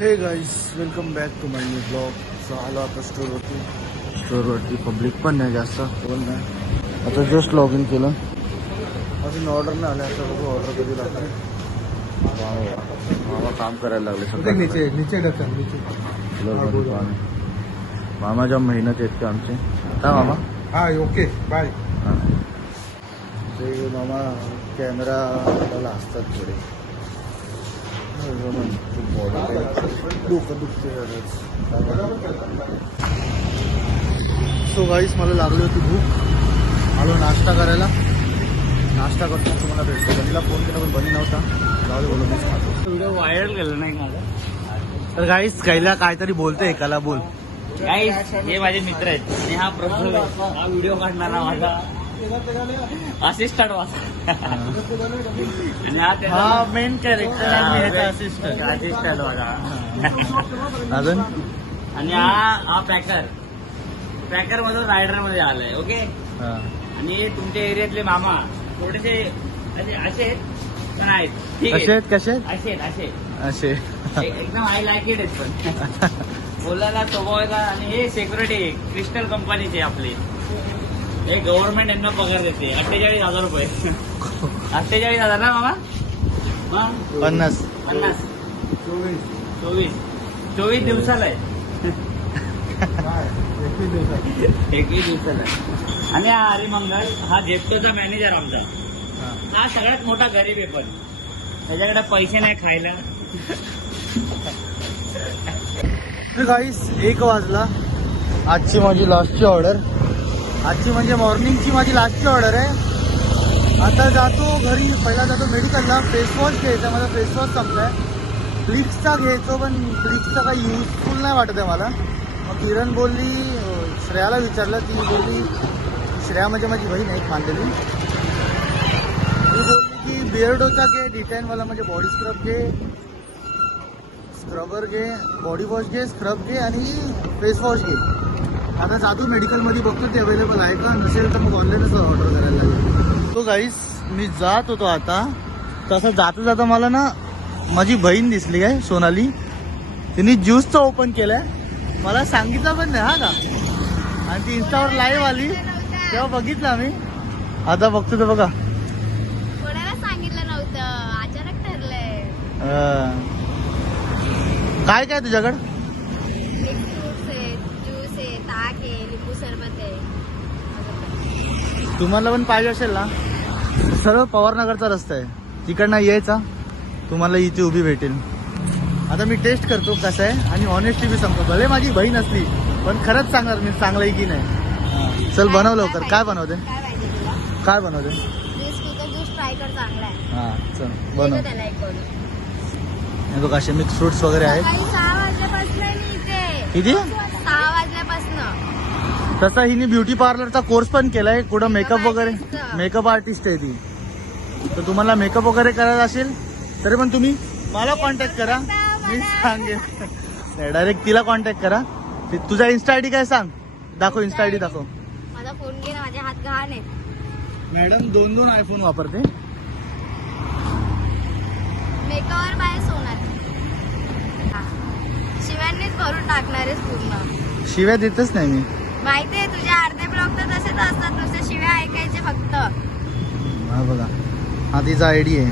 हे guys welcome back to my new blog. आलो आता स्टोरवरती पब्लिक पण नाही जास्त, कोण नाही. आता जस्ट लॉग इन केलं, अजून ऑर्डर नाही आले. आता बघू ऑर्डर कधी लागते. मामा काम करायला लागले सगळं. मामा ज्या मेहनत येते आमचे. आता मामा हा ओके बाय. ते मामा कॅमेरा असतात थोडे. डोकं दुखते. सो गाईस मला लागली होती भूक, आलो नाश्ता करायला. नाश्ता करतो तुम्हाला भेटतो. बनीला फोन केला पण बनी नव्हता. जाऊ दे बोलू मीच खातो. व्हिडिओ व्हायरल केलं नाही का? तर गाईस काहीला काहीतरी बोलते, एकाला बोल. गाईस हे माझे मित्र आहेत आणि हा प्रफुल्ल, हा व्हिडिओ काढणारा माझा असिस्टंट वाचा. आणि हा मेन कॅरेक्टर आणि ह्याचा असिस्टंट माझा. अजून आणि हा पॅकर मधून रायडर मध्ये आलाय. ओके. आणि तुमच्या एरियातले मामा थोडेसे असे आहेत पण आहेत. ठीक कसे आहे, आहेत कसे आहेत असे आहेत असे. एकदम आय लाईक इट आहेत. पण बोलायला स्वभावाला. आणि हे सिक्युरिटी क्रिस्टल कंपनीचे आपले. हे गव्हर्नमेंट यांना पगार देते 48,000 रुपये. 48,000 ना मामा? 50 24 दिवसाला आहे. 21 दिवसाला आहे. आणि हा हरिमंगल, हा झेप्टोचा मॅनेजर आमचा. हा सगळ्यात मोठा गरीब आहे, पण त्याच्याकडे पैसे नाही खायला. गाईस 1 वाजला. आजची माझी लास्टची ऑर्डर, आजची म्हणजे मॉर्निंगची माझी लास्टची ऑर्डर आहे. आता जातो घरी. पहिला जातो मेडिकलला, फेसवॉश घ्यायचा. माझा फेसवॉश संपलाय. फ्लिक्सचा घ्यायचो पण फ्लिक्सचा काही युजफुल नाही वाटत आहे मला. मग किरण बोलली, श्रेयाला विचारलं, ती बोलली, श्रेया म्हणजे माझी बहीण आहे मानलेली. ती बोलली की बिअर्डोचा घे, डिटेनवाला म्हणजे बॉडी स्क्रब घे, स्क्रबर घे, बॉडी वॉश घे, स्क्रब घे आणि फेस वॉश घे. आता जातो मेडिकलमध्ये, बघतो ते अवेलेबल आहे का. नसेल तर मग ऑनलाईनच ऑर्डर करायला लागेल. तो गाईस मी जात होतो. आता तसं जाता जाता मला ना माझी बहीण दिसली आहे सोनाली. तिने ज्यूसचं ओपन केलंय, मला सांगितलं पण नाही हा का. आणि ती इन्स्टावर लाईव्ह आली तेव्हा बघितलं आम्ही. आता बघतो तर बघा, कोणाला सांगितलं नव्हतं, अचानक ठरलंय. काय काय तुझ्याकडं. एक फ्रुट्स आहे, ज्यूस आहे, ताक आहे, लिंबू सरबत आहे. तुम्हाला पण पाहिजे असेल ना, सरळ पवारनगरचा रस्ता आहे, तिकडनं यायचा, तुम्हाला इथे उभी भेटेल. आता मी टेस्ट करतो कसं आहे आणि ऑनेस्टली मी सांगतो. भले माझी बहीण असली पण खरंच सांगणार मी चांगलं आहे की नाही. चल बनव लवकर. काय बनवते, काय पाहिजे तुला? काय बनवते. ज्यूस पितो, ज्यूस ट्राय कर, चांगला आहे. हां चल देतो बनव. त्याला एक करून. हे बघ असे मिक्स फ्रुट्स वगैरे आहेत. सकाळी 6 वाजल्यापासून आहे मी इथे. किती. 6 वाजल्यापासून. तसा हिने ब्युटी पार्लरचा कोर्स पण केलाय. कुठं मेकअप वगैरे, मेकअप आर्टिस्ट आहे ती. तर तुम्हाला मेकअप वगैरे करायचा असेल तरी पण तुम्ही मला कॉन्टॅक्ट करा, मी सांगेन. डायरेक्ट तिला कॉन्टॅक्ट करा. तुझा इन्स्टा आयडी काय सांग, दाखव. इन्स्टा आयडी दाखव. माझा फोन घे ना, माझे हात घाण आहेत. मॅडम 2 आयफोन वापरते. मेकअवर बाय सोनार. शिव्यांनीच भरून टाकणार आहेस पूर्ण. शिव्या देतच नाही मी. माहितीये तुझ्या अर्धे ब्लॉग तर तसेच असतात, नुसते शिव्या ऐकायचे फक्त. हा बघा, हा तिचा आयडी आहे,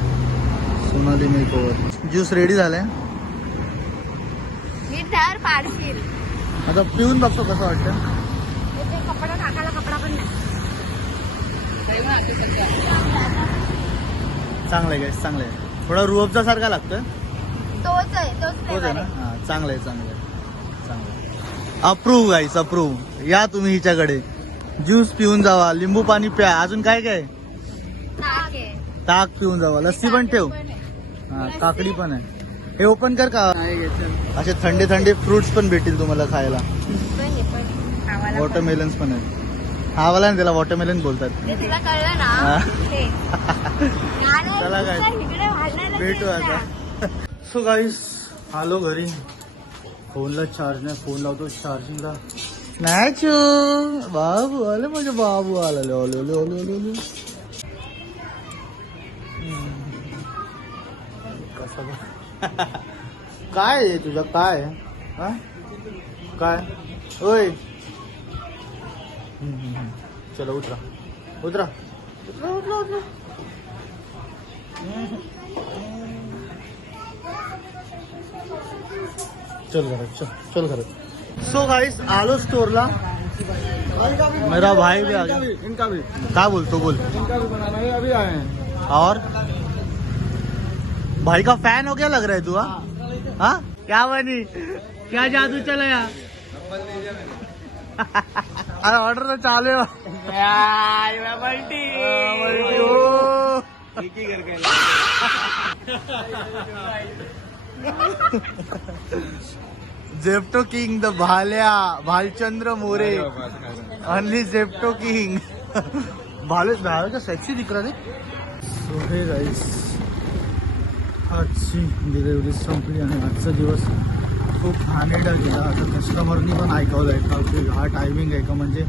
सोनाली मेकओव्हर. ज्यूस रेडी झालाय. नीट धर, पाडशील. आता पिऊन बघतो कसं वाटतं. इथे कपडा टाकायला कपडा पण नाही. चांगलं आहे गाईस, चांगलं आहे. थोडा रुअफजा सारखा लागतं. तोच आहे, तोच होत फ्लेवर आहे ना. आहे. हा चांगलं आहे, चांगलं आहे, चांगलं आहे. अप्रूव्ह गाईस, अप्रूव्ह. या तुम्ही हिच्याकडे, ज्यूस पिऊन जावा, लिंबू पाणी प्या. अजून काय काय, ताक आहे. ताक पिऊन जावा, लस्सी पण ठेव. हा काकडी पण आहे. हे ओपन कर का. असे थंडे थंडे फ्रुट्स पण भेटतील तुम्हाला खायला. हे पण खावायला वॉटरमेलन्स पण आहेत. हा वाला ना, त्याला वॉटरमेलन बोलतात. ते तुला कळलं ना. हा. ते. गाणं चला काय. नुसतं इकडे वाजवायला भेटू जायचं. आता. सो गाईस आलो घरी. फोनला चार्ज नाही, फोन लावतो चार्जिंगला. नाही बाबू आले, म्हणजे बाबू आला. कसं काय आहे तुझं काय आहे? हा? काय ओय चलो उतरा उतरा उतरा उतरा उतरा चल घरात चल घरात. सो गाइस आलो स्टोरला. मेरा भाई भी आ गया. इनका भी क्या बोलतो बोल. इनका भी बनाना है, अभी आए हैं. और भाई का फैन हो गया लग रहा है तू. हाँ क्या बनी क्या जादू चला यार. अरे ऑर्डर तो चालू है. जेप्टो किंग द Bhalya Bhalchandra More only Zepto king. भाले का सेक्सी दिख रहा है. सो हे गाईस आजची डिलेवरी संपली आणि आजचा दिवस खूप घाणेरडा गेला. आता कस्टमरनी पण ऐकवलं आहे का की हा टायमिंग आहे का. म्हणजे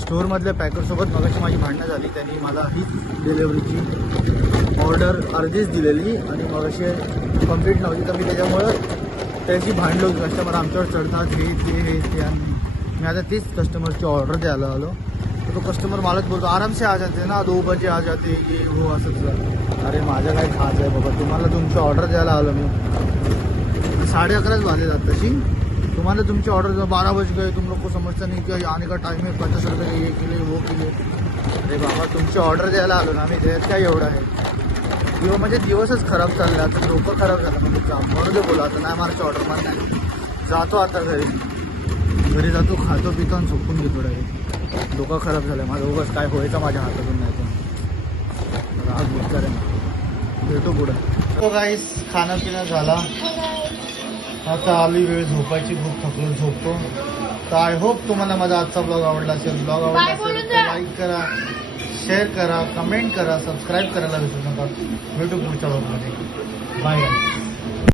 स्टोअरमधल्या पॅकरसोबत मगाशी माझी भांडणं झाली. त्यांनी मला हीच डिलेवरीची ऑर्डर अर्धीच दिलेली आणि मगाशी कंप्लीट नव्हती. तर मी त्याच्यामुळं त्याची भांडलो. कस्टमर आमच्यावर चढतात हे आणि मी आता तीच कस्टमरची ऑर्डर द्यायला आलो. तर तो कस्टमर मलाच बोलतो आराम से आ जाते ना 2 बजे आ जाते ये हो असंच. अरे माझं काय खास आहे बाबा. तुम्हाला तुमची ऑर्डर द्यायला आलो मी. 11:30 वाजले जात तशी. तुम्हाला तुमची ऑर्डर 12 बज गए तुम लोग को समजता नहीं कि आने का टाइम है 50 रुपये ये के लिए वो के लिए. अरे बाबा तुमची ऑर्डर द्यायला आलो ना मी. त्यात काय एवढं आहे. किंवा म्हणजे दिवसच खराब चालला. आता डोकं खराब झालं म्हणजे बरोबर बोला. आता नाही मारायची ऑर्डर पण नाही. जातो आता घरी जातो खातो पितो आणि झोपून घेतो डायरेक्ट. डोकं खराब झालं माझं. उगाच काय व्हायचं माझ्या हातातून नाही तर राग विचार आहे. भेटतो पुढं. तो गाईस खाणं पिणं झाला. आता आली वेळ झोपायची. खूप थकलो झोपतो. तर आय होप तुम्हाला माझा आजचा ब्लॉग आवडला असेल. ब्लॉग आवडला असेल तर लाईक करा शेअर करा कमेंट करा सबस्क्राईब करायला विसरू नका. भेटू पुढच्या ब्लॉगमध्ये. बाय.